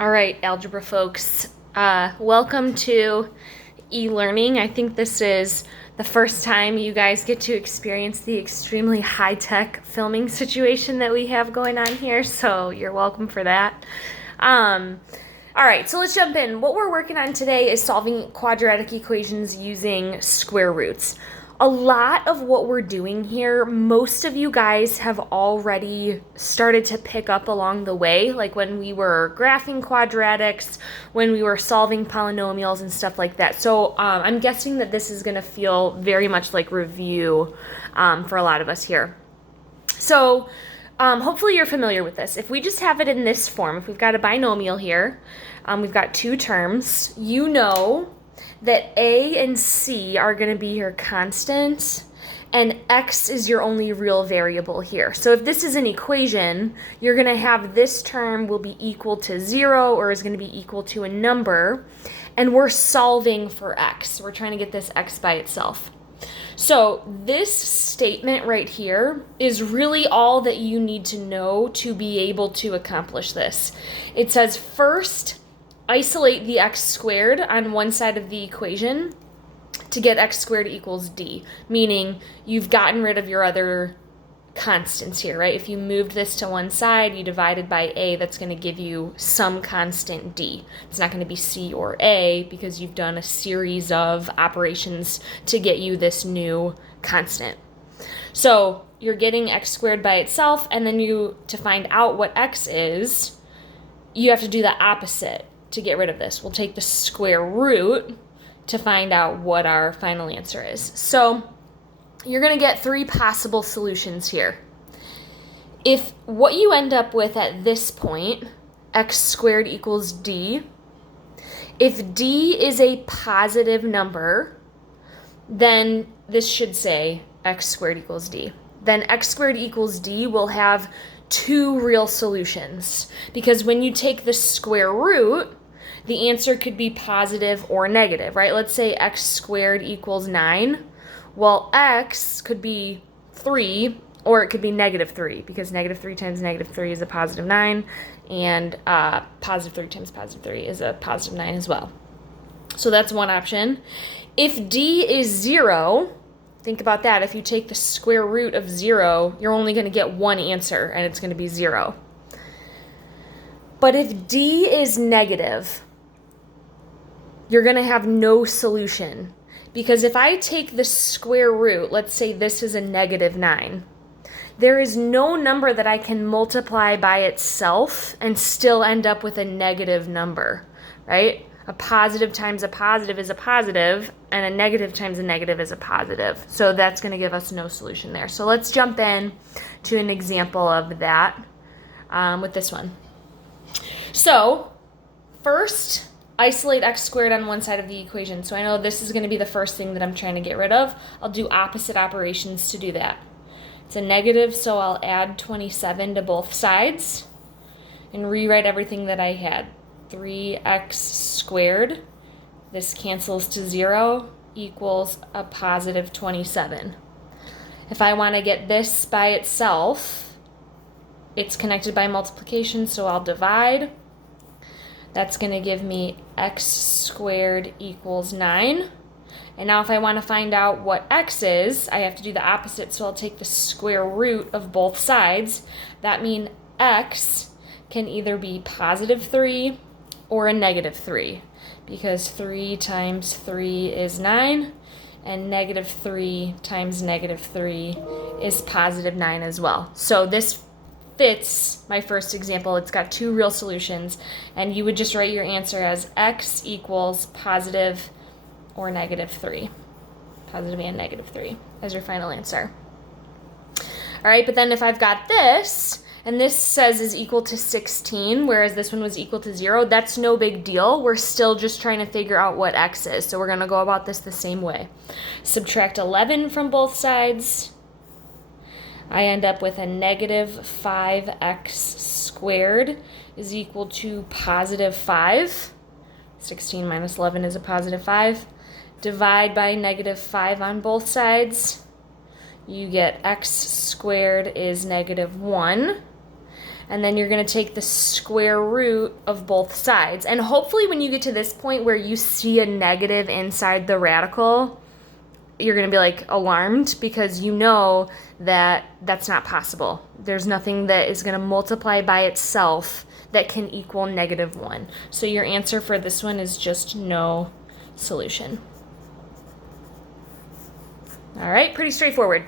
All right, algebra folks, welcome to e-learning. I think this is the first time you guys get to experience the extremely high-tech filming situation that we have going on here, so you're welcome for that. All right, so let's jump in. What we're working on today is solving quadratic equations using square roots. A lot of what we're doing here, most of you guys have already started to pick up along the way, like when we were graphing quadratics, when we were solving polynomials and stuff like that. So I'm guessing that this is going to feel very much like review for a lot of us here. So hopefully you're familiar with this. If we just have it in this form, if we've got a binomial here, we've got two terms, you know that A and C are going to be your constant, and X is your only real variable here. So if this is an equation, you're going to have this term will be equal to 0 or is going to be equal to a number, and we're solving for X. We're trying to get this X by itself. So this statement right here is really all that you need to know to be able to accomplish this. It says first, isolate the x squared on one side of the equation to get x squared equals d, meaning you've gotten rid of your other constants here, right? If you moved this to one side, you divided by a, that's going to give you some constant d. It's not going to be c or a because you've done a series of operations to get you this new constant. So you're getting x squared by itself, and then to find out what x is, you have to do the opposite. To get rid of this, we'll take the square root to find out what our final answer is. So you're going to get three possible solutions here. If what you end up with at this point, x squared equals d, if d is a positive number, then this should say x squared equals d. Then x squared equals d will have two real solutions, because when you take the square root, the answer could be positive or negative, right? Let's say x squared equals 9. Well, x could be 3, or it could be negative 3, because negative 3 times negative 3 is a positive 9, and positive 3 times positive 3 is a positive 9 as well. So that's one option. If d is 0, think about that. If you take the square root of 0, you're only going to get one answer, and it's going to be 0. But if d is negative, you're going to have no solution, because if I take the square root, let's say this is a negative 9, there is no number that I can multiply by itself and still end up with a negative number, right? A positive times a positive is a positive, and a negative times a negative is a positive. So that's going to give us no solution there. So let's jump in to an example of that with this one. So first, isolate x squared on one side of the equation. So I know this is going to be the first thing that I'm trying to get rid of. I'll do opposite operations to do that. It's a negative, so I'll add 27 to both sides and rewrite everything that I had. 3x squared, this cancels to 0, equals a positive 27. If I want to get this by itself, it's connected by multiplication, so I'll divide. That's going to give me x squared equals 9. And now if I want to find out what x is, I have to do the opposite. So I'll take the square root of both sides. That means x can either be positive 3 or a negative 3, because 3 times 3 is 9, and negative 3 times negative 3 is positive 9 as well. So this fits my first example. It's got two real solutions, and you would just write your answer as x equals positive or negative 3. Positive and negative 3 as your final answer. All right, but then if I've got this, and this says is equal to 16, whereas this one was equal to 0, that's no big deal. We're still just trying to figure out what x is. So we're going to go about this the same way. Subtract 11 from both sides. I end up with a negative 5x squared is equal to positive 5. 16 minus 11 is a positive 5. Divide by negative 5 on both sides. You get x squared is negative 1. And then you're going to take the square root of both sides. And hopefully when you get to this point where you see a negative inside the radical, you're going to be like alarmed, because you know that that's not possible. There's nothing that is going to multiply by itself that can equal -1. So your answer for this one is just no solution. All right, pretty straightforward.